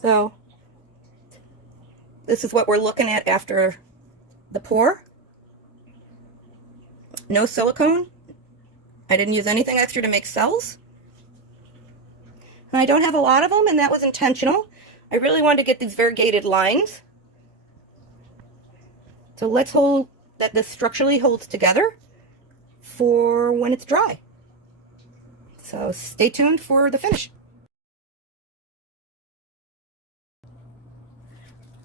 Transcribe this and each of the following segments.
So this is what we're looking at after the pour. No silicone. I didn't use anything extra to make cells. And I don't have a lot of them, and that was intentional. I really wanted to get these variegated lines. So let's hold that this structurally holds together for when it's dry. So stay tuned for the finish.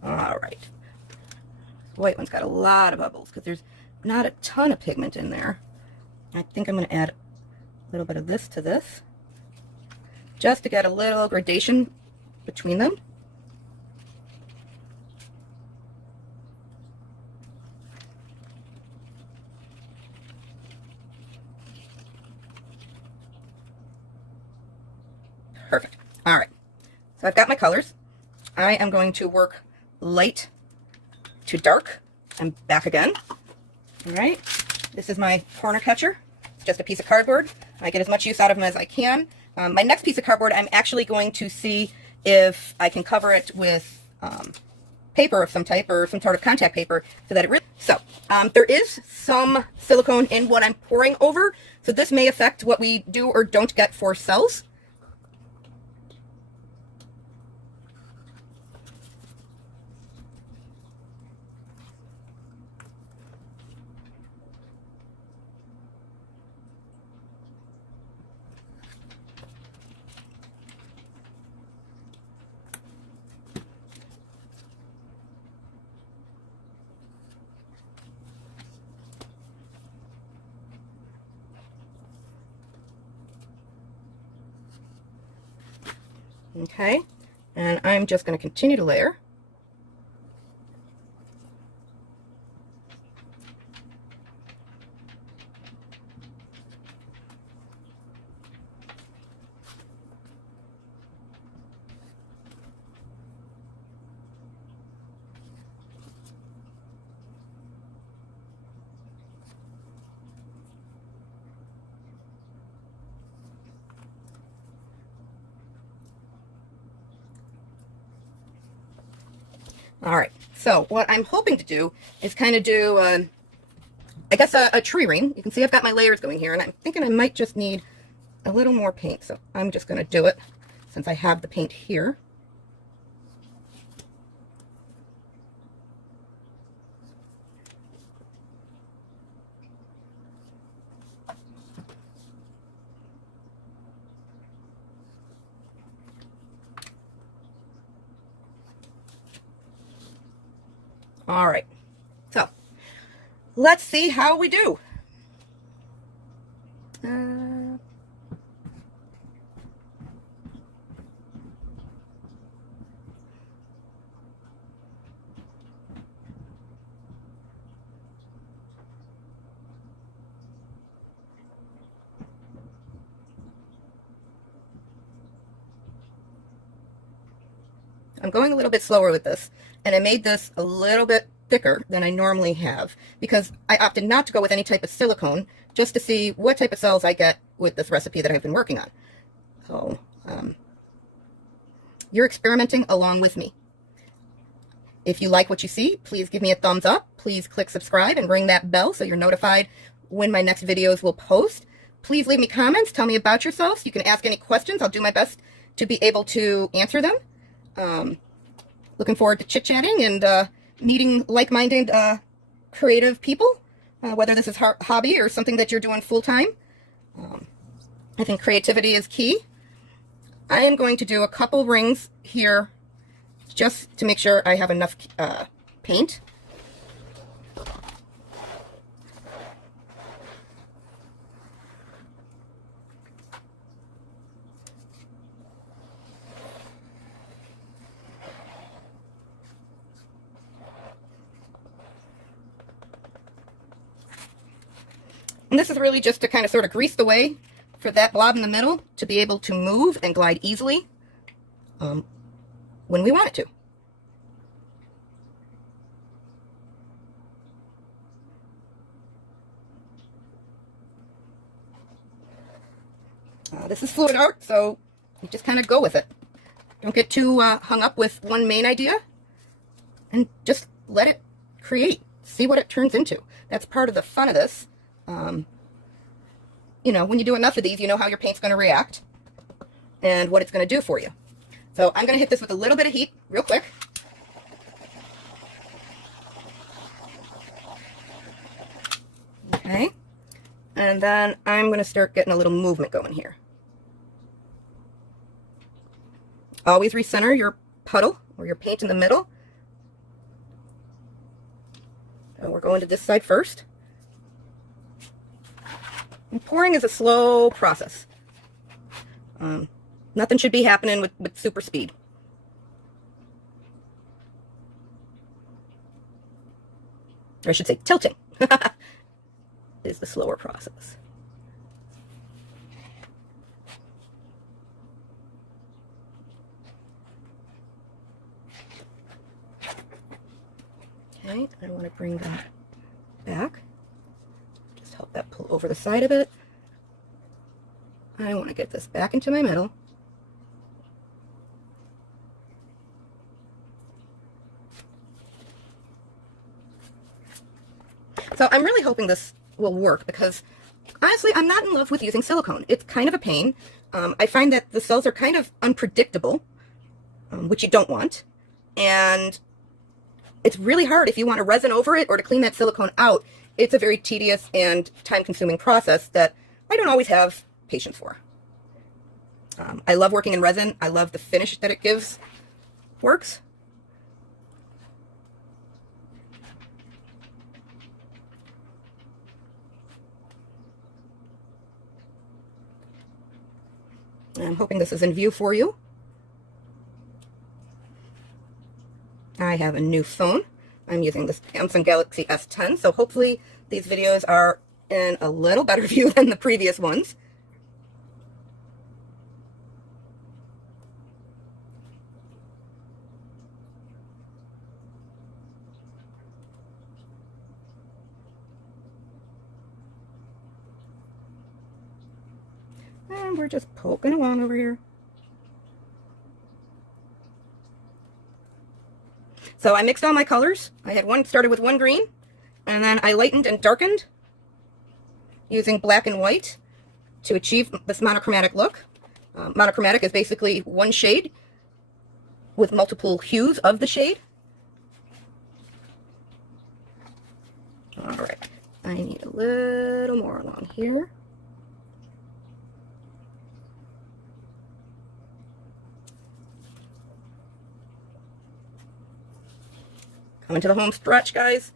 All right. This white one's got a lot of bubbles because there's not a ton of pigment in there. I think I'm going to add a little bit of this to this, just to get a little gradation between them. Perfect. All right. So I've got my colors. I am going to work light to dark and back again. All right. This is my corner catcher. It's just a piece of cardboard. I get as much use out of them as I can. My next piece of cardboard, I'm actually going to see if I can cover it with paper of some type or some sort of contact paper so that it really... So there is some silicone in what I'm pouring over, so this may affect what we do or don't get for cells. Okay, and I'm just going to continue to layer. All right, so what I'm hoping to do is kind of do, I guess, a tree ring. You can see I've got my layers going here, and I'm thinking I might just need a little more paint, so I'm just going to do it since I have the paint here. All right, so let's see how we do. I'm going a little bit slower with this, and I made this a little bit thicker than I normally have because I opted not to go with any type of silicone just to see what type of cells I get with this recipe that I've been working on. So you're experimenting along with me. If you like what you see, please give me a thumbs up. Please click subscribe and ring that bell so you're notified when my next videos will post. Please leave me comments. Tell me about yourselves. You can ask any questions. I'll do my best to be able to answer them. Looking forward to chit-chatting and meeting like-minded creative people, whether this is hobby or something that you're doing full-time. I think creativity is key. I am going to do a couple rings here just to make sure I have enough paint. And this is really just to kind of sort of grease the way for that blob in the middle to be able to move and glide easily when we want it to. This is fluid art, so you just kind of go with it. Don't get too hung up with one main idea, and just let it create. See what it turns into. That's part of the fun of this. You know, when you do enough of these, you know how your paint's going to react and what it's going to do for you. So I'm going to hit this with a little bit of heat real quick. Okay. And then I'm going to start getting a little movement going here. Always recenter your puddle or your paint in the middle. So we're going to this side first. And pouring is a slow process. Nothing should be happening with super speed. Or I should say tilting is the slower process. Okay, I want to bring that back. Just help that pull over the side of it. I want to get this back into my middle. So I'm really hoping this will work because honestly, I'm not in love with using silicone. It's kind of a pain. I find that the cells are kind of unpredictable, which you don't want. And it's really hard if you want to resin over it or to clean that silicone out. It's a very tedious and time-consuming process that I don't always have patience for. I love working in resin. I love the finish that it gives works. I'm hoping this is in view for you. I have a new phone. I'm using this Samsung Galaxy S10, so hopefully these videos are in a little better view than the previous ones. And we're just poking along over here. So I mixed all my colors. I had started with one green, and then I lightened and darkened using black and white to achieve this monochromatic look. Monochromatic is basically one shade with multiple hues of the shade. All right, I need a little more along here. Coming to the home stretch, guys.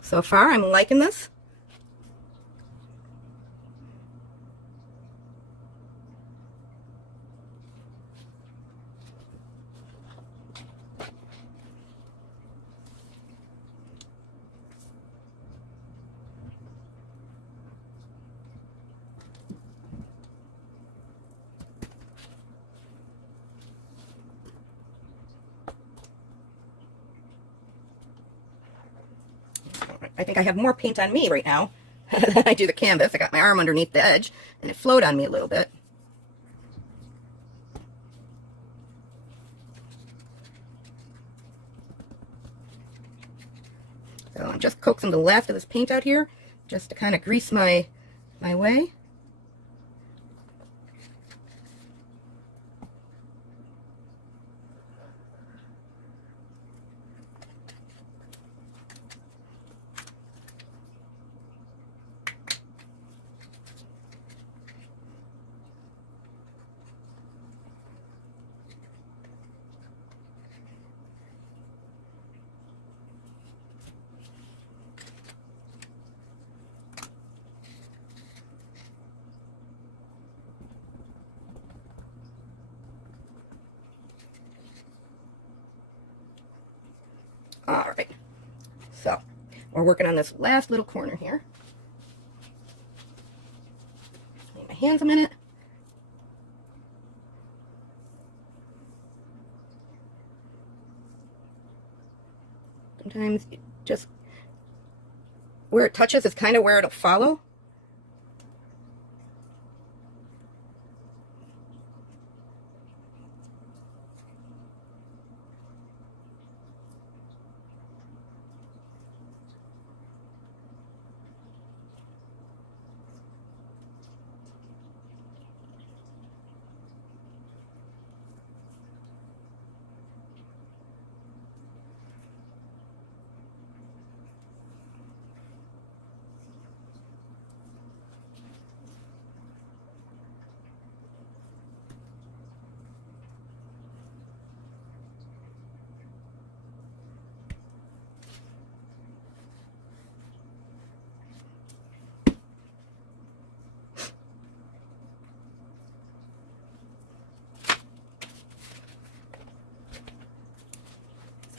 So far, I'm liking this. I think I have more paint on me right now than I do the canvas. I got my arm underneath the edge, and it flowed on me a little bit. So I'm just coaxing the last of this paint out here, just to kind of grease my way. All right, so we're working on this last little corner here. Leave my hands a minute. Sometimes you just, where it touches is kind of where it'll follow.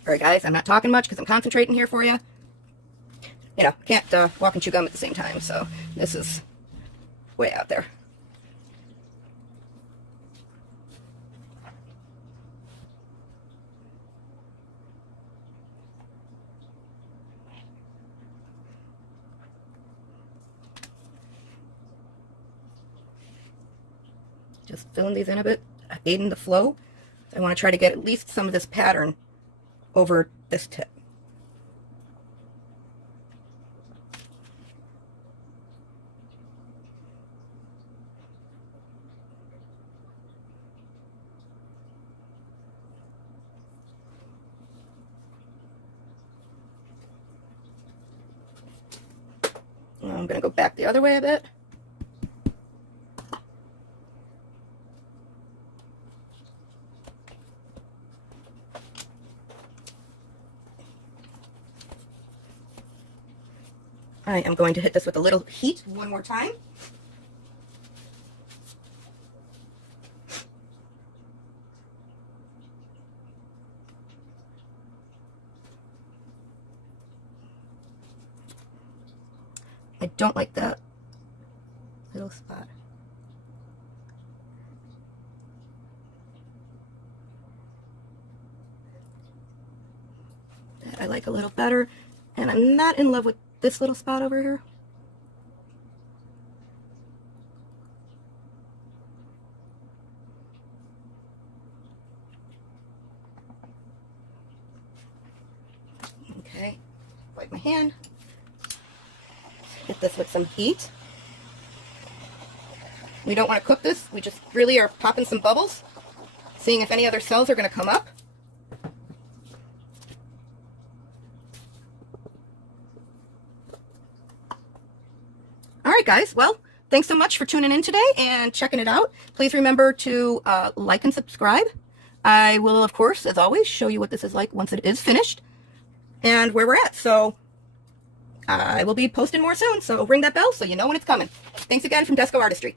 Alright guys, I'm not talking much because I'm concentrating here for you. You know, can't walk and chew gum at the same time, so this is way out there. Just filling these in a bit, aiding the flow. I want to try to get at least some of this pattern over this tip. I'm going to go back the other way a bit. I am going to hit this with a little heat one more time. I don't like that little spot. That I like a little better, and I'm not in love with this little spot over here. Okay, wipe my hand. Hit this with some heat. We don't want to cook this. We just really are popping some bubbles, seeing if any other cells are going to come up. Alright guys, well, thanks so much for tuning in today and checking it out. Please remember to like and subscribe. I will, of course, as always, show you what this is like once it is finished and where we're at. So I will be posting more soon, so ring that bell so you know when it's coming. Thanks again from Desco Artistry.